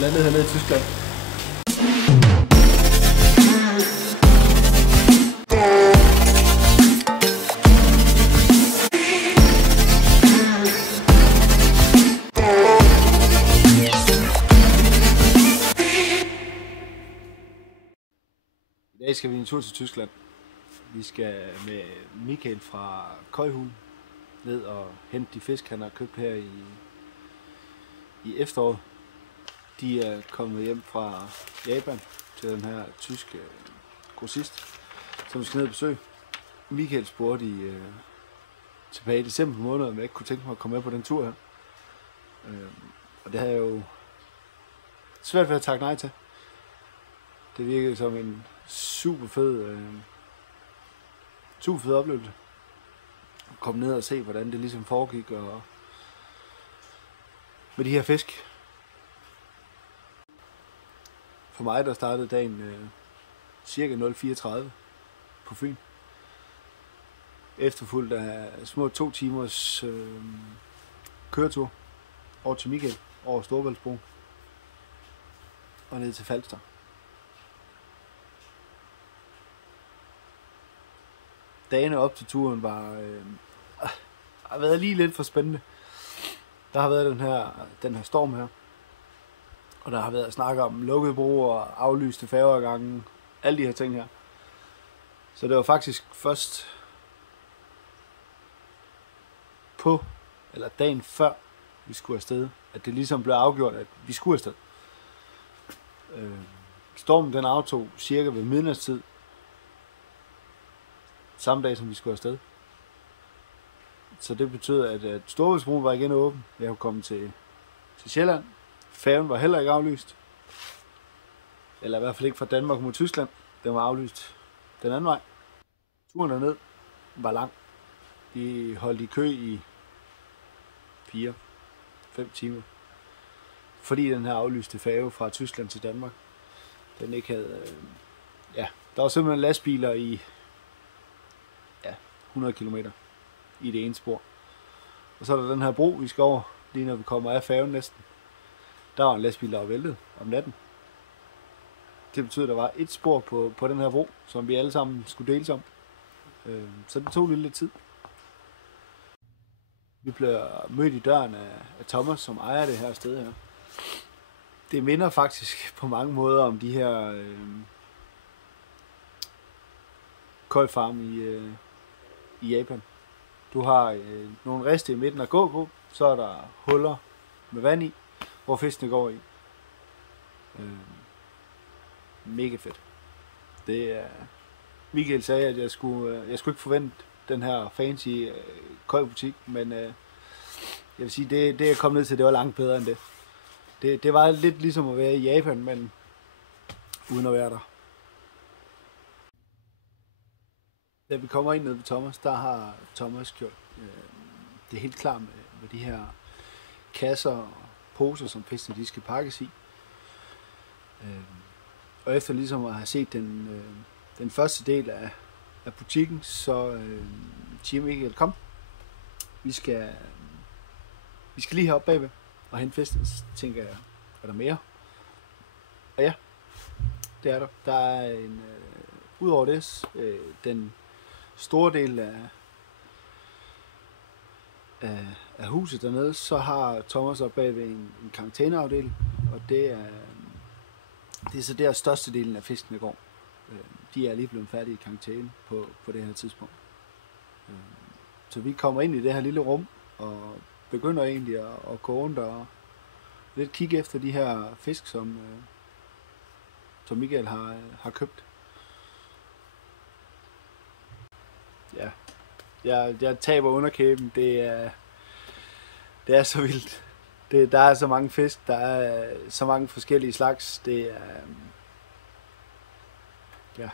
landet hernede i Tyskland. I dag skal vi en tur til Tyskland. Vi skal med Michael fra Køjhul ned og hente de fisk, han har købt her i efteråret. De er kommet hjem fra Japan til den her tyske grossist, som vi skal ned og besøge. Michael spurgte tilbage i december måned, om jeg ikke kunne tænke mig at komme med på den tur her. Og det havde jeg jo svært ved at takke nej til. Det virkede som en super fed oplevelse. Komme ned og se, hvordan det ligesom foregik og med de her fisk. For mig der startede dagen cirka 0:34 på Fyn. Efterfulgt af små 2 timers køretur over til Michael, over Storebæltsbroen og ned til Falster. Dagene op til turen har været lige lidt for spændende. Der har været den her storm her, og der har været at snakke om lukkede broer og aflyste færgeafgange, alle de her ting her. Så det var faktisk først dagen før vi skulle afsted, at det ligesom blev afgjort, at vi skulle afsted. Stormen den aftog cirka ved midnatstid, samme dag som vi skulle afsted. Så det betød, at Storebæltsbroen var igen åben. Jeg kunne komme til Sjælland. Færgen var heller ikke aflyst. Eller i hvert fald ikke fra Danmark mod Tyskland. Den var aflyst den anden vej. Turen derned var lang. Vi holdt i kø i 4-5 timer. Fordi den her aflyste færge fra Tyskland til Danmark, den ikke havde... der var simpelthen lastbiler i 100 km i det ene spor. Og så er der den her bro, vi skal over, lige når vi kommer af færgen næsten. Der var en lastbil, der var væltet om natten. Det betyder, at der var et spor på den her bro, som vi alle sammen skulle deles om. Så det tog lidt tid. Vi blev mødt i døren af Thomas, som ejer det her sted her. Det minder faktisk på mange måder om de her Koi Farm i Japan. Du har nogle riste i midten at gå på, så er der huller med vand i, hvor fiskene går i. Mega fedt. Det er... Michael sagde, at jeg skulle ikke forvente den her fancy køjbutik, men jeg vil sige, det jeg kom ned til, det var langt bedre end det. Det var lidt ligesom at være i Japan, men uden at være der. Da vi kommer ind ned ved Thomas, der har Thomas gjort det er helt klart med de her kasser og poser, som fiskene de skal pakkes i. Og efter ligesom at have set den første del af butikken, så siger Michael, kom, vi skal lige herop bagved og hente fiskene. Så tænker jeg, er der mere? Og ja, det er der. Der er udover det, den store del af huset dernede, så har Thomas op bagved en karantæneafdeling, og det er så der største delen af fiskene går. De er lige blevet færdige i karantæne på det her tidspunkt. Så vi kommer ind i det her lille rum og begynder egentlig at gå rundt og lidt kigge efter de her fisk, som Michael har købt. Ja, jeg taber underkæben. Det er så vildt. Der er så mange fisk, der er så mange forskellige slags. Det er... jeg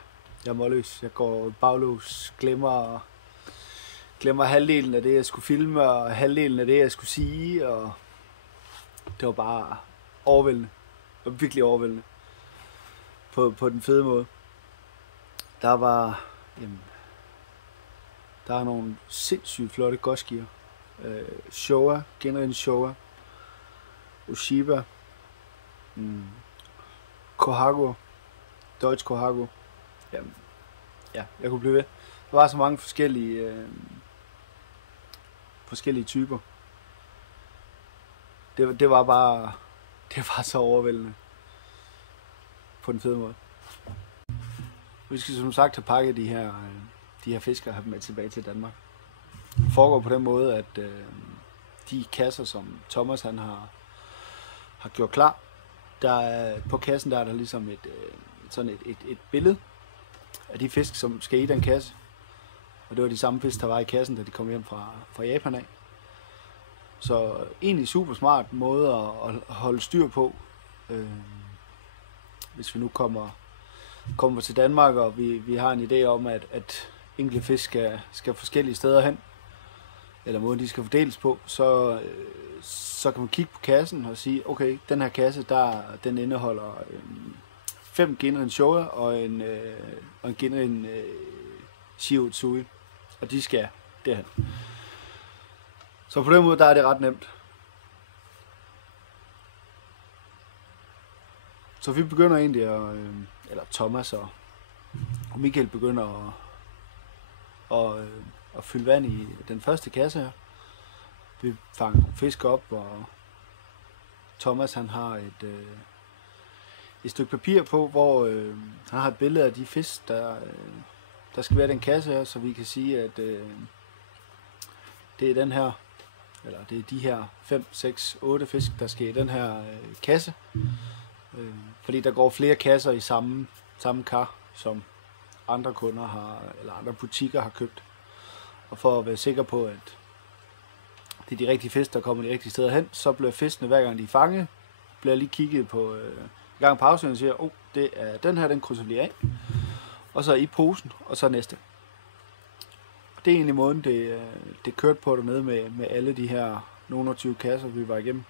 er målløs. Jeg går baglås, glemmer halvdelen af det, jeg skulle filme, og halvdelen af det, jeg skulle sige, og det var bare overvældende. Det var virkelig overvældende. På den fede måde. Der er nogle sindssygt flotte goskier. Showa, Genrin Showa, Oshiba, Cohago. Deutsch Cohago. Jamen, ja, jeg kunne blive ved. Der var så mange forskellige typer. Det var så overvældende. På den fede måde. Vi skal som sagt have pakket de her fisk og have dem med tilbage til Danmark. Det foregår på den måde, at de kasser, som Thomas han har gjort klar, på kassen der er der ligesom et billede af de fisk, som skal i den kasse. Og det var de samme fisk, der var i kassen, da de kom hjem fra Japan af. Så egentlig super smart måde at holde styr på. Hvis vi nu kommer til Danmark, og vi har en idé om, at enkelte fisk skal forskellige steder hen, eller måden de skal fordeles på, så kan man kigge på kassen og sige, okay, den her kasse, den indeholder 5 Ginrin Showa og en Ginrin Shio Tsui, og de skal derhen. Så på den måde, der er det ret nemt. Så vi begynder egentlig eller Thomas og Michael begynder at fylde vand i den første kasse her. Vi fanger fisk op, og Thomas han har et stykke papir på, hvor han har et billede af de fisk, der skal være i den kasse her, så vi kan sige, at det er den her, eller det er de her 5, 6, 8 fisk, der skal i den her kasse. Fordi der går flere kasser i samme kar, som andre kunder har, eller andre butikker har købt. Og for at være sikker på, at det er de rigtige fisk, der kommer de rigtige steder hen, så bliver fiskene, hver gang de er fanget, bliver lige kigget på i gang pause, og siger, det er den her, den krydser lige af. Og så i posen, og så næste. Og det er egentlig måden, det kørte på dernede med alle de her nogle 20 kasser, vi var igennem.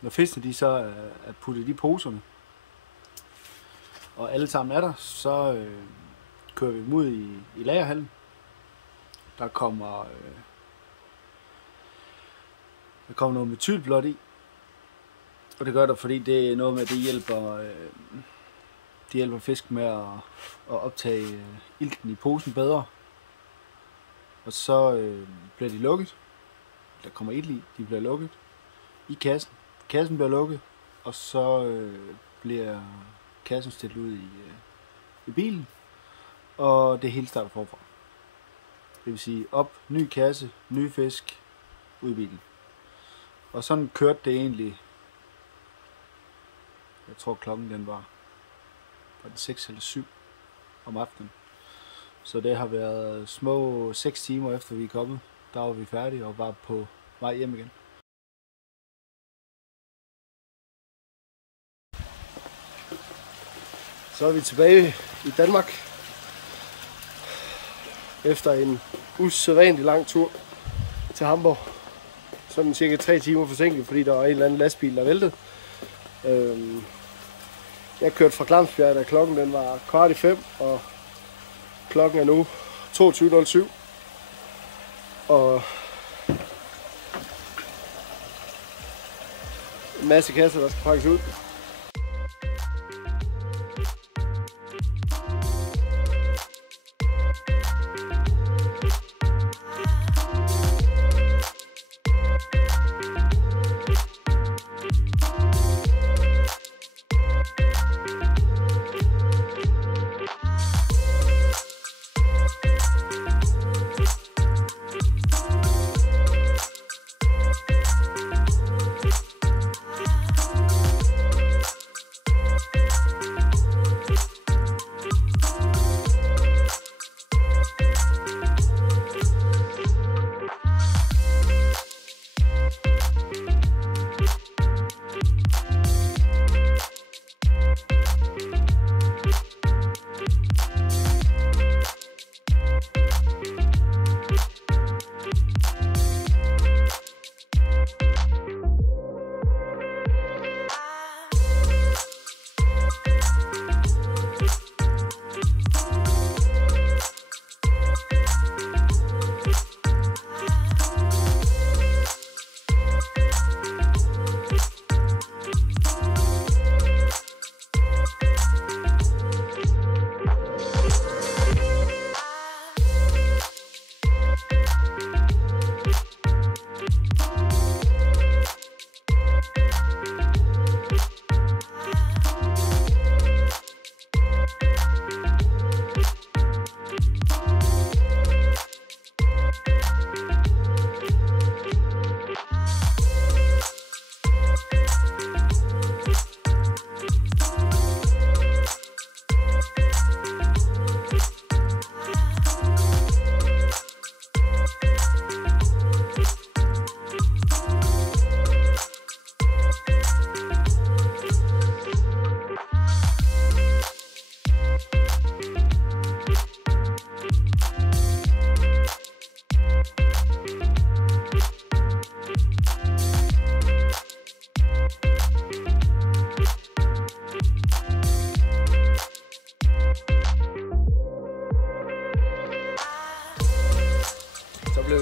Når fiskene de så er puttet i poserne, og alle sammen er der, så kører vi dem ud i lagerhallen. Der kommer noget metylblåt i, og det gør der, fordi det er noget med, at det hjælper fisk med at optage ilten i posen bedre. Og så bliver de lukket. Der kommer ilt i, de bliver lukket i kassen. Kassen bliver lukket, og så bliver kassen stillet ud i bilen, og det hele starter forfra. Det vil sige op, ny kasse, ny fisk, ud i bilen. Og sådan kørte det egentlig. Jeg tror klokken den var den 6 eller 7 om aftenen. Så det har været små 6 timer efter vi er kommet. Der var vi færdige og var på vej hjem igen. Så er vi tilbage i Danmark efter en usædvanlig lang tur til Hamburg. Sådan cirka 3 timer forsinket, fordi der var en eller anden lastbil, der væltede. Jeg kørte fra Glamsbjerg, da klokken den var 4:15, og klokken er nu 22:07. Og en masse kasser, der skal pakkes ud.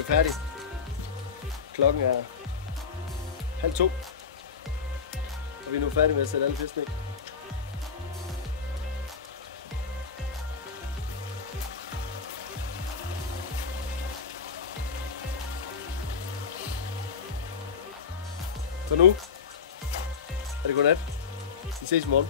vi færdige. Klokken er 1:30. Og vi er nu færdige med at sætte alle fiskene i. Så nu er det godnat. Vi ses i morgen.